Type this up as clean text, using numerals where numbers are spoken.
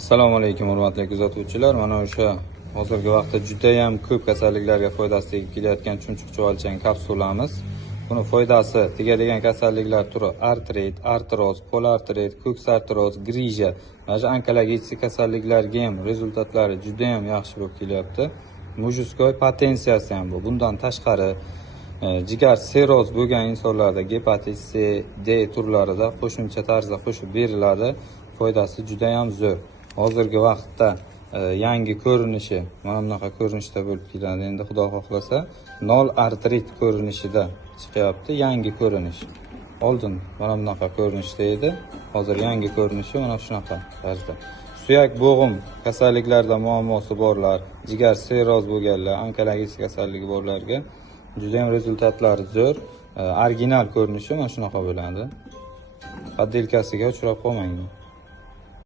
Assalomu alaykum hurmatli kuzatuvchilar. Mana o'sha hozirgi vaqtda juda ham ko'p kasalliklarga foydasi tegib kelayotgan chumchuq chuvalchang kapsulamiz. Buni foydasi tegadigan kasalliklar turi artrit, artroz, polartrit, ko'ks artroz, grija, mana onkologik kasalliklarga ham rezultatlari juda ham yaxshi bo'lib kelyapti. Mujuskoy potensiyasi ham bu. Bundan tashqari jigar seroz bo'lgan insonlarda gepatit C, D turlarida qo'shimcha tarzda qo'shib beriladi. Foydasi juda ham zo'r. Hozirgi vaqtda yangi ko'rinishi mana bunaqa ko'rinishda bo'lib keladi. Endi xudo xohlasa nol artrit ko'rinishida chiqyapti. Yangi ko'rinish. Oldin mana bunaqa ko'rinishda edi. Hozir yangi ko'rinishi mana shunaqa tarzda. Suyak bo'g'im kasalliklarda muammosi borlar, jigar seroz bo'lganlar, onkologik kasalligi borlarga juda ham rezultatlari zo'r. Original ko'rinishi mana shunaqa bo'ladi. Poddelkasiga uchrab qolmang.